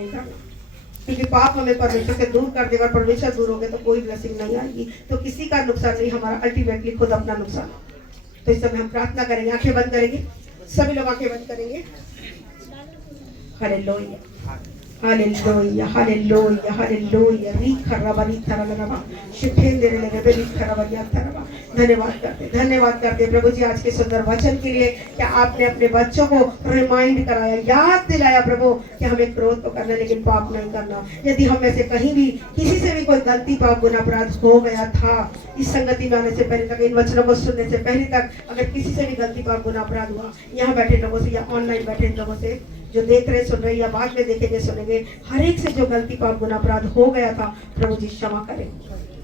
नहीं करना, क्योंकि पाप हमें परमेश्वर से दूर कर देगा। परमेश्वर दूर हो गए तो कोई ब्लेसिंग नहीं आएगी, तो किसी का नुकसान नहीं, हमारा अल्टीमेटली खुद अपना नुकसान। तो इस समय हम प्रार्थना करेंगे, आंखें बंद करेंगे, सभी लोग आंखें बंद करेंगे। Hallelujah hallelujah hallelujah hallelujah. धन्यवाद करते प्रभु जी आज के सुंदर वचन के लिए, क्या आपने अपने बच्चों को रिमाइंड कराया, याद दिलाया प्रभु कि हमें क्रोध तो करना लेकिन पाप नहीं करना। यदि हम में से कहीं भी किसी से भी कोई गलती पाप गुनाह अपराध हो गया था, इस संगति में आने से पहले तक, इन वचनों को सुनने से पहले तक, अगर किसी से भी गलती पाप गुनाह अपराध हुआ, यहाँ बैठे लोगों से या ऑनलाइन बैठे लोगों से जो देख रहे सुन रहे या बाद में देखेंगे सुनेंगे, हर एक से जो गलती पाप गुनाह अपराध हो गया था प्रभु जी क्षमा करें।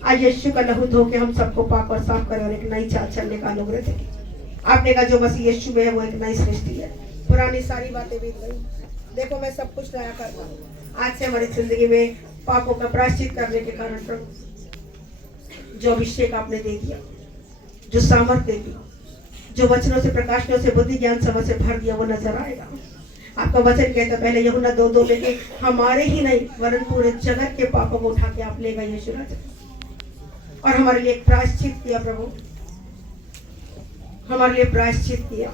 आज यीशु का लहू धो के हम सबको पाक और साफ करें और एक नई चाल चलने का अनुग्रह दें। आपने कहा जो मसीह यीशु में है वो एक नई सृष्टि है, पुरानी सारी बातें बीत गई, देखो मैं सब कुछ नया कर रहा हूँ। आज से हमारी जिंदगी में पापों का प्रायश्चित करने के कारण प्रभु जो अभिषेक आपने दे दिया, जो सामर्थ्य दे दी, जो वचनों से प्रकाशनों से बुद्धि ज्ञान समझ से भर दिया, वो नजर आएगा। आपका वचन कहता पहले यूहन्ना 2:2 में कि हमारे ही नहीं वरन पूरे जगत के पापों को उठा के आप ले गए यीशु राजा, और हमारे लिए प्रायश्चित किया प्रभु, हमारे लिए प्रायश्चित किया।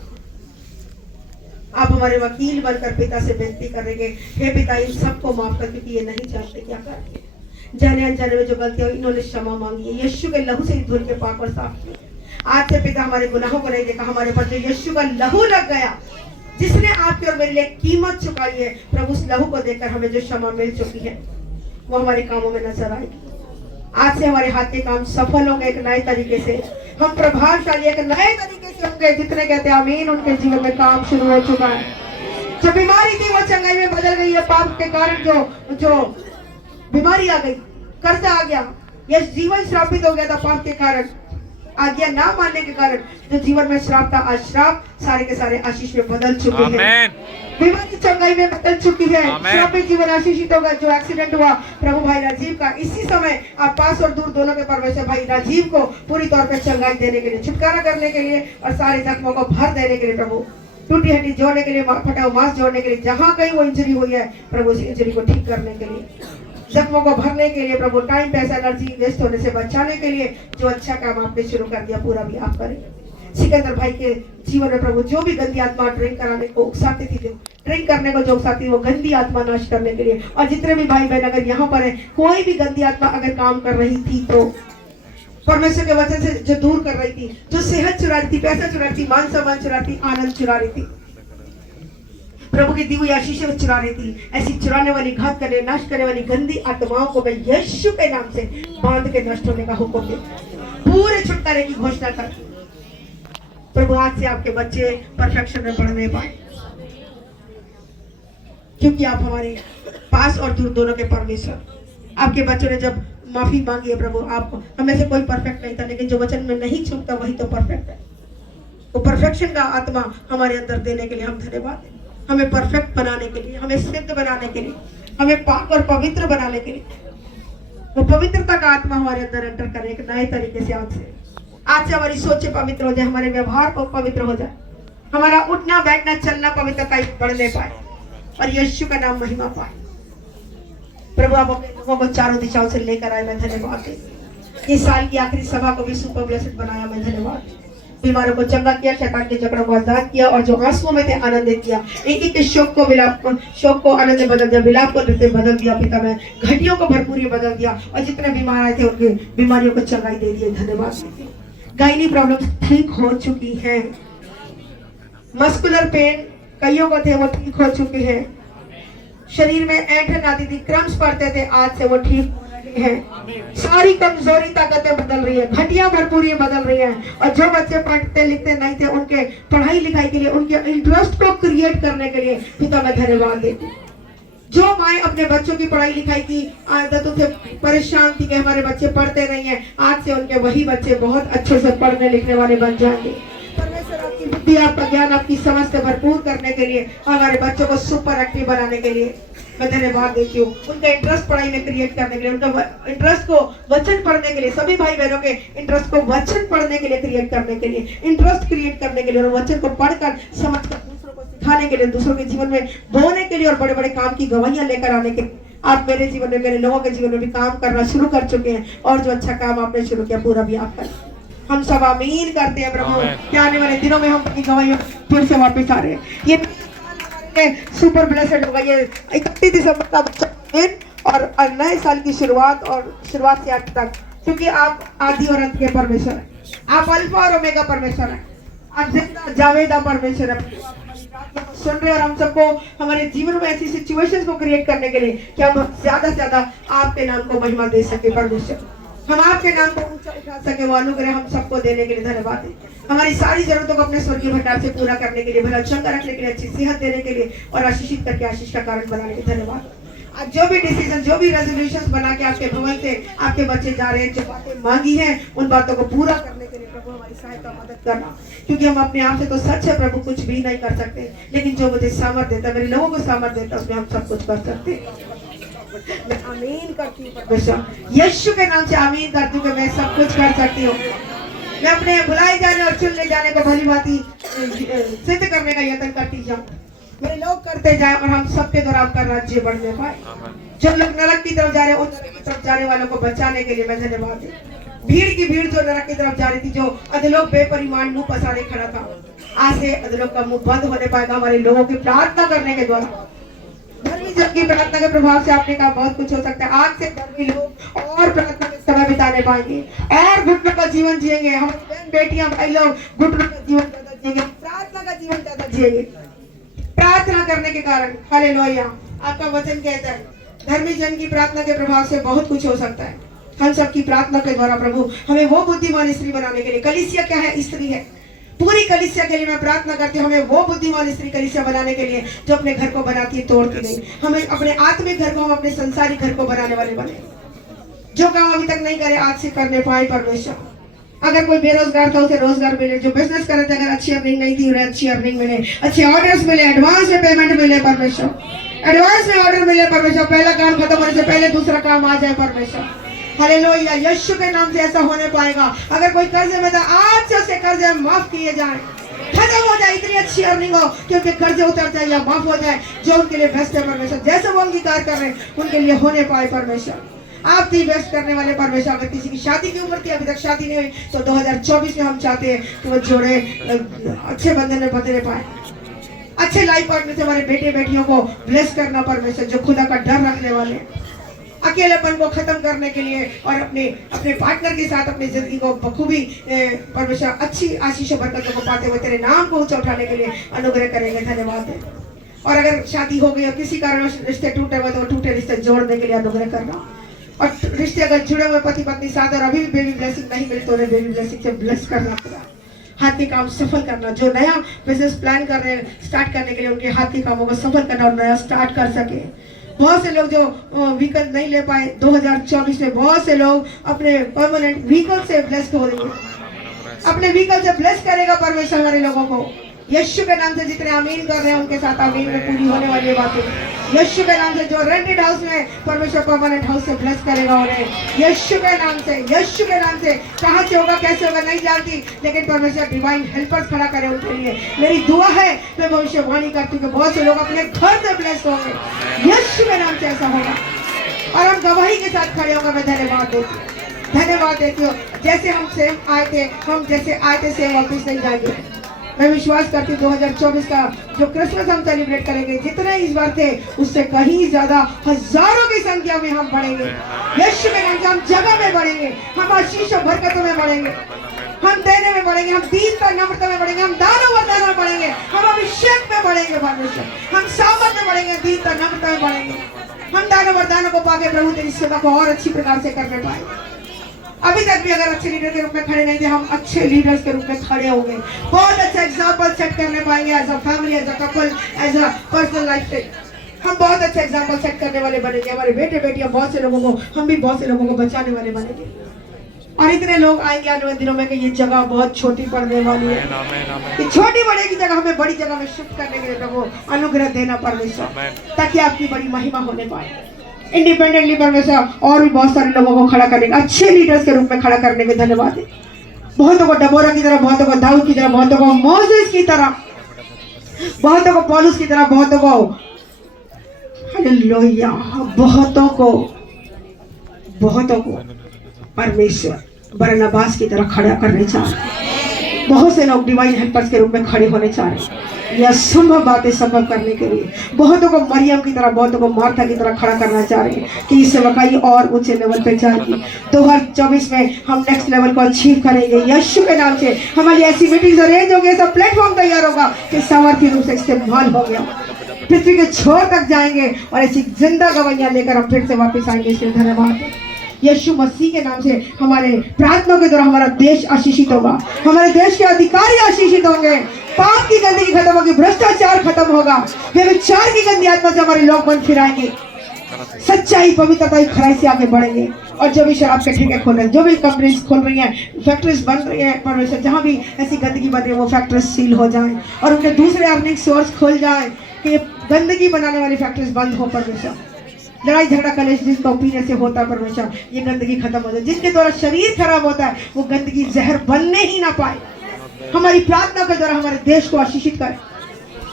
आप हमारे वकील बनकर पिता से विनती करेंगे, हे पिता इन सबको माफ कर, क्योंकि ये नहीं जानते क्या करते। जाने अनजाने में जो गलतियां इन्होंने क्षमा मांगी है, यीशु के लहू से धुल के पाक और साफ किया। आज से पिता हमारे गुनाहों को नहीं देखा, हमारे पर जो यीशु का लहू लग गया, जिसने आपकी और मेरे लिए कीमत चुकाई है प्रभु, उस लहू को देखकर हमें जो क्षमा मिल चुकी है वो हमारे कामों में नजर आएगी। आज से हमारे हाथ के काम सफल होंगे एक नए तरीके से, हम प्रभावशाली एक नए तरीके से होंगे। जितने कहते हैं आमीन, उनके जीवन में काम शुरू हो चुका है। जो बीमारी थी वो चंगाई में बदल गई है। पाप के कारण जो बीमारी आ गई, कर्जा आ गया, यह जीवन श्रापित हो गया था पाप के कारण, आज्ञा ना मानने के कारण जो जीवन में श्राप था, आज श्राप सारे के सारे आशीष में बदल चुके हैं। बीमारी चंगाई में बदल चुकी है, श्रापित जीवन आशीषित होगा। जो एक्सीडेंट हुआ प्रभु भाई राजीव का, इसी समय आप पास और दूर दोनों के परमेश्वर भाई राजीव को पूरी तौर पर चंगाई देने के लिए, छुटकारा करने के लिए और सारे जख्मों को भर देने के लिए प्रभु, टूटी हड्डी जोड़ने के लिए, फटा हुआ मांस जोड़ने के लिए, जहाँ कहीं वो इंजरी हुई है प्रभु उस इंजरी को ठीक करने के लिए, जख्मों को भरने के लिए प्रभु, टाइम पैसा एनर्जी वेस्ट होने से बचाने के लिए जो अच्छा काम आपने शुरू कर दिया पूरा भी आप करें। सिकंदर भाई के जीवन में प्रभु जो भी गंदी आत्मा ड्रिंक कराने को उकसाती थी, जो ड्रिंक करने को जो उकसाती, वो गंदी आत्मा नाश करने के लिए, और जितने भी भाई बहन अगर यहाँ पर है, कोई भी गंदी आत्मा अगर काम कर रही थी तो परमेश्वर के वचन से जो दूर कर रही थी, जो सेहत चुरा रही थी, पैसा चुरा रही थी, मान सम्मान चुरा रही थी, आनंद चुरा रही थी, प्रभु की दी हुई आशीषें चुरा रही थी, ऐसी चुराने वाली, घात करने, नाश करने वाली गंदी आत्माओं को मैं यीशु के नाम से बांध के नष्ट होने का हुक्म देता, पूरे छुटकारे की घोषणा कर प्रभु। आज से आपके बच्चे परफेक्शन में बढ़ने पाए, क्योंकि आप हमारे पास और दूर दोनों के परमेश्वर। आपके बच्चों ने जब माफी मांगी है प्रभु, आप हमें से कोई परफेक्ट नहीं था, लेकिन जो वचन में नहीं चूकता वही तो परफेक्ट है। वो परफेक्शन का आत्मा हमारे अंदर देने के लिए हम धन्यवाद दें, हमें परफेक्ट बनाने के लिए, हमें सिद्ध बनाने के लिए, हमें पाक और पवित्र बनाने के लिए, वो पवित्रता का आत्मा हमारे अंदर एंटर करे एक नए तरीके से। आज से हमारी सोचें पवित्र हो जाए, हमारे व्यवहार पवित्र हो जाए, हमारा उठना बैठना चलना पवित्रता बढ़ने पाए और यीशु का नाम महिमा पाए। प्रभु आप अपने लोगों को चारों दिशाओं से लेकर आए, मैं धन्यवाद देती। इस साल की आखिरी सभा को भी सुपर ब्लेस्ड बनाया, मैं धन्यवाद। बीमारों को चंगा किया, शैतान के जकड़ों को आजाद किया, और जो आंसुओं में थे आनंदित किया। एक एक शोक को आनंद में बदल दिया, विलाप को नृत्य बदल दिया पिता, में घटियों को भरपूरी बदल दिया, और जितने बीमार आए थे उनकी बीमारियों को चंगाई दे दिए, धन्यवाद। गायनी प्रॉब्लम ठीक हो चुकी है, मस्कुलर पेन कईयों को थे वो ठीक हो चुके हैं, शरीर में ऐंठन आती थी, क्रम्स पड़ते थे, आज से वो ठीक है। सारी कमजोरी ताकतें बदल रही है, घटिया भरपूरी बदल रही है, और जो बच्चे पढ़ते लिखते नहीं थे उनके पढ़ाई लिखाई के लिए, उनके इंटरेस्ट को क्रिएट करने के लिए पिता मैं धन्यवाद देती। जो माए अपने बच्चों की पढ़ाई लिखाई की आदतों से परेशान थी कि हमारे बच्चे पढ़ते नहीं है, आज से उनके वही बच्चे बहुत अच्छे से पढ़ने लिखने वाले बन जाएंगे। परमेश्वर आपकी बुद्धि, आपका ज्ञान, आपकी समझ से भरपूर करने के लिए, हमारे बच्चों को सुपर एक्टिव बनाने के लिए मैं धन्यवाद देती हूँ। उनका इंटरेस्ट पढ़ाई में क्रिएट करने के लिए, उनका इंटरेस्ट को वचन पढ़ने के लिए, सभी भाई बहनों के इंटरेस्ट को वचन पढ़ने के लिए क्रिएट करने के लिए, इंटरेस्ट क्रिएट करने के लिए, और वचन को पढ़कर समझकर दूसरों को उठाने के लिए, दूसरों के जीवन में बोने के लिए और बड़े बड़े काम की गवाहियां लेकर आने के लिए आप मेरे जीवन में, मेरे लोगों के जीवन में भी काम करना शुरू कर चुके हैं। और जो अच्छा काम आपने शुरू किया पूरा भी आप करें। हम सब आमीन करते हैं प्रभु कि आने वाले दिनों में हम अपनी गवाहियों फिर से वापस आ रहे हैं। ये सुपर ब्लेसेड होगा ये 31 दिसंबर का दिन और नए साल की शुरुआत, और शुरुआत से आज तक, क्योंकि आप आदि और अंत के परमेश्वर हैं। आप अल्फा और ओमेगा परमेश्वर हैं। आप जिंदा जावेदा परमेश्वर है। सुन रहे और हम सबको हमारे जीवन में ऐसी सिचुएशंस को क्रिएट करने के लिए कि हम ज्यादा से ज्यादा आपके नाम को महिमा दे सके। परमेश्वर हम आपके नाम को ऊंचा उठा सके, वो अनुग्रह हम सबको देने के लिए धन्यवाद है। हमारी सारी जरूरतों को अपने स्वर्गीय भंडार से पूरा करने के लिए, भला चंगा रखने के लिए, अच्छी सेहत देने के लिए और आशीषित करके आशीष का कारण बनाने के लिए धन्यवाद। आज जो भी डिसीजन, जो भी रेजोल्यूशंस बना के आपके भवन से आपके बच्चे जा रहे हैं, जो बातें मांगी हैं उन बातों को पूरा करने के लिए प्रभु हमारी सहायता मदद करना, क्योंकि हम अपने आप से तो सच है प्रभु कुछ भी नहीं कर सकते, लेकिन जो मुझे सामर्थ देता, मेरे लोगों को सामर्थ देता, उसमें हम सब कुछ कर सकते हैं। मैं आमीन करती हूँ परमेश्वर, यीशु के नाम से आमीन करती हूँ कि मैं सब कुछ कर सकती हूँ। मैं अपने बुलाए जाने और चुन ले जाने को भली भांति सिद्ध करने का यत्न करती जाऊँ। मेरे लोग करते जाए और हम सबके द्वारा आपका राज्य बढ़ने पाए। जो लोग नरक की तरफ जा रहे हैं, उन नरक की तरफ जाने वालों को बचाने के लिए मैं धन्यवाद दूं। भीड़ की भीड़ जो नरक की तरफ जा रही थी, जो अधलोक बेपरिमाण मुंह पसारे खड़ा था, आज से अधलोक का मुंह बंद होने पाएगा हमारे लोगों की प्रार्थना करने के द्वारा। धर्मी जन की प्रार्थना के प्रभाव से आपने कहा बहुत कुछ हो सकता है। आज से धर्मी लोग और प्रार्थना में समय बिताने पाएंगे और घुटनों का जीवन जिएंगे। हमारी बहन बेटियां भाई लोग घुटनों का जीवन ज्यादा जिएंगे, प्रार्थना का जीवन ज्यादा जिएंगे। प्रार्थना करने के कारण, हालेलुया, आपका वचन कहता है धर्मी जन की प्रार्थना के प्रभाव से बहुत कुछ हो सकता है। हम सबकी प्रार्थना के द्वारा प्रभु हमें वो बुद्धिमान स्त्री बनाने के लिए, कलीसिया क्या है? स्त्री है। पूरी कलीसिया के लिए मैं प्रार्थना करती हूँ, हमें वो बुद्धिमान स्त्री कलीसिया बनाने के लिए जो अपने घर को बनाती है, तोड़ती नहीं। हमें अपने आत्मिक घर को, हम अपने संसारिक घर को बनाने वाले बने। जो काम अभी तक नहीं करे आज से करने पाए परमेश्वर। अगर कोई बेरोजगार था उसे रोजगार मिले, जो बिजनेस कर रहे थे अगर अच्छी अर्निंग नहीं थी उन्हें अच्छी अर्निंग मिले, अच्छे ऑर्डर्स मिले, एडवांस में पेमेंट मिले परमेश्वर, एडवांस में ऑर्डर मिले परमेश्वर, पहला काम खत्म होने से पहले दूसरा काम आ जाए परमेश्वर। हालेलुया, यीशु के नाम से ऐसा होने पाएगा। अगर कोई कर्जे में था आज से उसके कर्जे माफ किए जाए, खत्म हो जाए, इतनी अच्छी अर्निंग हो कि उनके कर्जे उतर जाए या माफ हो जाए, जो उनके लिए बेस्ट है परमेश्वर। जैसे वो अंगीकार कर रहे हैं उनके लिए होने पाए परमेश्वर। आप थी बेस्ट करने वाले परमेश्वर। अगर किसी की शादी की उम्र थी, अभी तक शादी नहीं हुई, तो 2024 में हम चाहते हैं कि वो जोड़े अच्छे बंधन में बंधने पाए, अच्छे लाइफ पार्टनर से हमारे बेटे बेटियों को ब्लेस करना परमेश्वर, जो खुदा का डर रखने वाले, अकेलेपन को खत्म करने के लिए और अपने पार्टनर के साथ अपनी जिंदगी को बखूबी परमेश्वर अच्छी आशीष बरकतों को पाते हुए तेरे नाम को ऊंचा उठाने के लिए अनुग्रह करेंगे। धन्यवाद है। और अगर शादी हो गई और किसी कारण रिश्ते टूटे हुए, तो टूटे रिश्ते जोड़ने के लिए अनुग्रह करना। और रिश्ते अगर जुड़े हुए पति पत्नी साथ और अभी भी बेबी ब्लेसिंग नहीं मिली, तो उन्हें बेबी ब्लेसिंग से ब्लेस करना पूरा हाथ के काम सफल करना। जो नया बिजनेस प्लान कर रहे हैं स्टार्ट करने के लिए, उनके हाथ के कामों को सफल करना और नया स्टार्ट कर सके। बहुत से लोग जो व्हीकल नहीं ले पाए 2024 में, बहुत से लोग अपने परमानेंट व्हीकल से ब्लेस हो रही है। अपने व्हीकल से ब्लेस करेगा परमेश्वर हमारे लोगों को। यीशु के नाम से जितने आमीन कर रहे हैं उनके साथ आमीन में पूरी होने वाली है बातें। यीशु के नाम से जो रेंटेड हाउस में परमेश्वर परमानेंट हाउस से ब्लेस करेगा उन्हें। यीशु के नाम से, यीशु के नाम से। कहाँ से होगा कैसे होगा नहीं जानती, लेकिन परमेश्वर डिवाइन हेल्पर्स खड़ा करे उनके लिए। मेरी दुआ है, मैं भविष्यवाणी करती हूँ कि बहुत से लोग अपने घर से ब्लेस होंगे। यीशु के नाम से ऐसा होगा और हम गवाही के साथ खड़े होंगे। मैं धन्यवाद देती हूँ। जैसे हम सेम आए थे, हम जैसे आए थे सेम वापिस नहीं जाएंगे। मैं विश्वास करती हूँ 2024 का जो क्रिसमस हम सेलिब्रेट करेंगे, जितने इस बार थे उससे कहीं ज्यादा हजारों की संख्या में हम बढ़ेंगे। यीशु के नाम से हम जगह में बढ़ेंगे, हम आशीष और बरकतों में बढ़ेंगे, हम देने में बढ़ेंगे, हम दीनता नम्रता में बढ़ेंगे, हम दानों वरदानों में बढ़ेंगे, हम अभिषेक में बढ़ेंगे परमेश्वर, हम सामर्थ में बढ़ेंगे, दीनता नम्रता में बढ़ेंगे। हम दानों वरदानों को पाके प्रभु तेरी सेवा को और अच्छी प्रकार से करने पाएंगे। अभी तक भी अगर अच्छे लीडर के रूप में खड़े नहीं थे, हम अच्छे लीडर्स के रूप में खड़े हो गए। बहुत अच्छा एग्जाम्पल सेट करने पाएंगे as a family, as a couple, as a personal life पे। हम बहुत अच्छा एग्जाम्पल सेट करने वाले बनेंगे। हमारे बेटे बेटियां बहुत से लोगों को, हम भी बहुत से लोगों को बचाने वाले बनेंगे। और इतने लोग आएंगे आने वाले दिनों में कि ये जगह बहुत छोटी पड़ने वाली है। ये छोटी बड़े की जगह हमें बड़ी जगह में शिफ्ट करने के लिए प्रभु अनुग्रह देना परमेश्वर, ताकि आपकी बड़ी महिमा होने पाए। इंडिपेंडेंटली परमेश्वर और भी बहुत सारे लोगों को खड़ा करने, अच्छे लीडर्स के रूप में खड़ा करने के धन्यवाद है। बहुतों को डबोरा की तरह, बहुतों को दाऊद की तरह, बहुतों को मोसेस की तरह बहुतों को पौलुस की तरह, हालेलुया, बहुतों को परमेश्वर बरनबास की तरह खड़ा करने चाह रहे हैं। बहुत से लोग डिवाइन हेल्पर्स के रूप में खड़े होने चाह रहे हैं, यह असंभव बातें संभव करने के लिए। बहुतों को मरियम की तरह, बहुतों को मार्था की तरह खड़ा करना चाह रहे हैं कि इस सेवकाई और ऊंचे लेवल पे जाएगी। 2024 में हम नेक्स्ट लेवल को अचीव करेंगे यीशु के नाम से। हमारी ऐसी मीटिंग्स अरेंज होगी, ऐसा प्लेटफॉर्म तैयार होगा कि सामर्थ्य रूप से इस्तेमाल हो गया, पृथ्वी के छोर तक जाएंगे और ऐसी जिंदा गवाहियां लेकर हम फिर से वापस आएंगे। इसलिए धन्यवाद यीशु मसीह के नाम से। हमारे प्रार्थना के द्वारा हमारा देश आशीषित होगा, हमारे देश के अधिकारी आशीषित होंगे, पाप की गंदगी खत्म होगी, भ्रष्टाचार खत्म होगा, व्यभिचार की गंदी आत्मा से हमारे लोग मन फिराएंगे, सच्चाई, पवित्रता, खराई से आगे बढ़ेंगे। और जो भी शराब के ठेके खोल रहे हैं, जो भी कंपनीज खोल रही हैं, फैक्ट्रीज बन रही हैं, परमेश्वर जहाँ भी ऐसी गंदगी बन रही है वो फैक्ट्रीज सील हो जाए और उनके दूसरे अर्निंग सोर्स खोल जाए कि गंदगी बनाने वाली फैक्ट्रीज बंद हो। परमेश्वर लड़ाई झगड़ा कलेश जिसको पीने से होता है, परमेश्वर ये गंदगी खत्म हो जाए। जिनके द्वारा शरीर खराब होता है वो गंदगी जहर बनने ही ना पाए। हमारी प्रार्थना के द्वारा हमारे देश को आशीषित करें,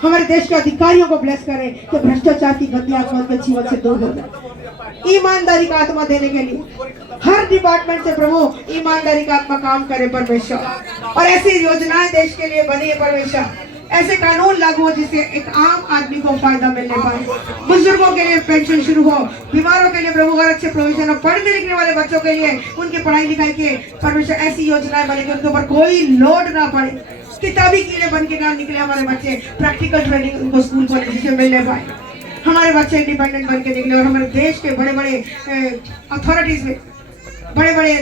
हमारे देश के अधिकारियों को ब्लेस करें कि भ्रष्टाचार की गंदी आत्मा के जीवन से दूर हो जाए। ईमानदारी का आत्मा देने के लिए हर डिपार्टमेंट से प्रभु ईमानदारी का आत्मा काम करे परमेश्वर, और ऐसी योजनाएं देश के लिए बनी है परमेश्वर, ऐसे कानून लागू हो जिससे एक आम आदमी को फायदा मिलने पाए, बुजुर्गों के लिए पेंशन शुरू हो, बीमारों के लिए प्रभु हर अच्छे प्रोविजन हो, पढ़ने लिखने वाले बच्चों के लिए उनकी पढ़ाई लिखाई के परमेश्वर ऐसी योजनाएं बने कि उनके ऊपर कोई लोड ना पड़े, किताबी कीड़े बन के ना निकले हमारे बच्चे, प्रैक्टिकल ट्रेनिंग उनको स्कूल कॉलेज से मिलने पाए, हमारे बच्चे इंडिपेंडेंट बन के निकले और हमारे देश के बड़े बड़े अथॉरिटीज में, बड़े बड़े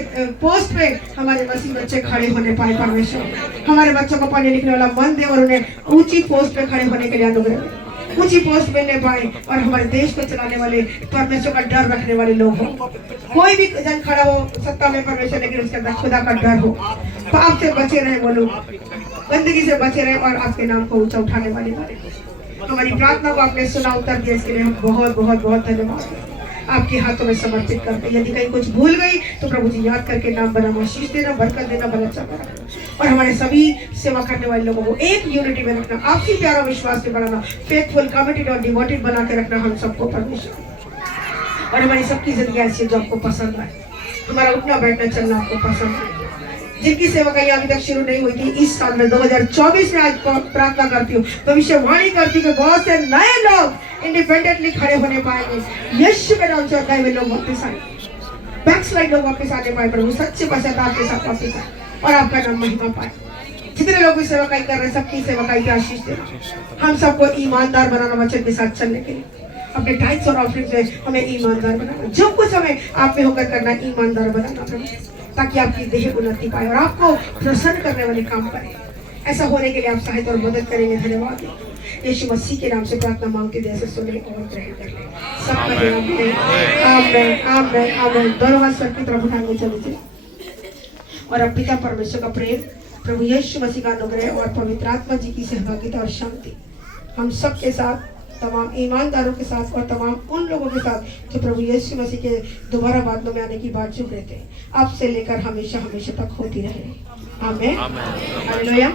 पोस्ट पे हमारे मसीह बच्चे खड़े होने पाए। परमेश्वर हमारे बच्चों को पढ़ने लिखने वाला मन दे और उन्हें ऊंची पोस्ट पे खड़े होने के लिए अनुग्रह दे, ऊंची पोस्ट मिलने पाए और हमारे देश को चलाने वाले परमेश्वर का डर रखने वाले लोग हो। कोई भी जन खड़ा हो सत्ता में परमेश्वर, लेकिन उसके अंदर खुदा का डर हो, पाप से बचे रहे वो लोग, गंदगी से बचे रहे और आपके नाम को ऊंचा उठाने वाले। हमारी प्रार्थना को आपने सुना, उत्तर दिया, इसके लिए हम बहुत बहुत बहुत धन्यवाद आपके हाथों में समर्पित करते। यदि कहीं कुछ भूल गई तो प्रभु जी याद करके नाम बना, आशीष देना, बरकत देना, बलचा रखना और हमारे सभी सेवा करने वाले लोगों को एक यूनिटी में रखना, आपसी प्यारा विश्वास में बढ़ाना, फेथफुल, कमिटेड और डिवोटेड बना के रखना हम सबको परमेश्वर। और हमारी सबकी जिंदगी ऐसी जो आपको पसंद आए, हमारा उठना बैठना चलना आपको पसंद आए। जिनकी सेवा का अभी तक शुरू नहीं हुई थी, इस साल में 2024 में आज प्रार्थना करती हूँ, भविष्यवाणी करती हूँ कि बहुत से नए लोग इंडिपेंडेंटली खड़े होने पाएंगे। यीशु के नाम से गए हुए लोग वापस आए, बैकस्लाइड लोग वापस आने पाए, प्रभु सच्चे पश्चाताप के साथ वापस आए और आपका नाम महिमा पाए। जितने लोग भी सेवकाई कर रहे हैं सबकी सेवकाई की आशीष देना, हम सबको ईमानदार बनाना वचन के साथ चलने के लिए, अपने टाइट्स और ऑफरिंग्स में हमें ईमानदार बनाना, जो कुछ हमें आप में होकर करना ईमानदार बनाना प्रभु, ताकि आपकी देह उन्नति पाए और आपको प्रसन्न करने वाले काम करें। ऐसा होने के लिए आप सहायता और मदद करेंगे। धन्यवाद। यीशु मसीह के नाम से प्रार्थना मांगते देर से सुने और ग्रहण कर ले। सबका नाम में आमीन आमीन आमीन। दोनों हाथ सर की तरफ उठाएंगे चले और अब पिता परमेश्वर का प्रेम, प्रभु यीशु मसीह का अनुग्रह और पवित्र आत्मा जी की सहभागिता और शांति हम सब के साथ, तमाम ईमानदारों के साथ और तमाम उन लोगों के साथ जो प्रभु यीशु मसीह के दोबारा बादलों में आने की बात चुप रहते हैं, अब से लेकर हमेशा हमेशा तक होती रहे। आमीन। हालेलुया।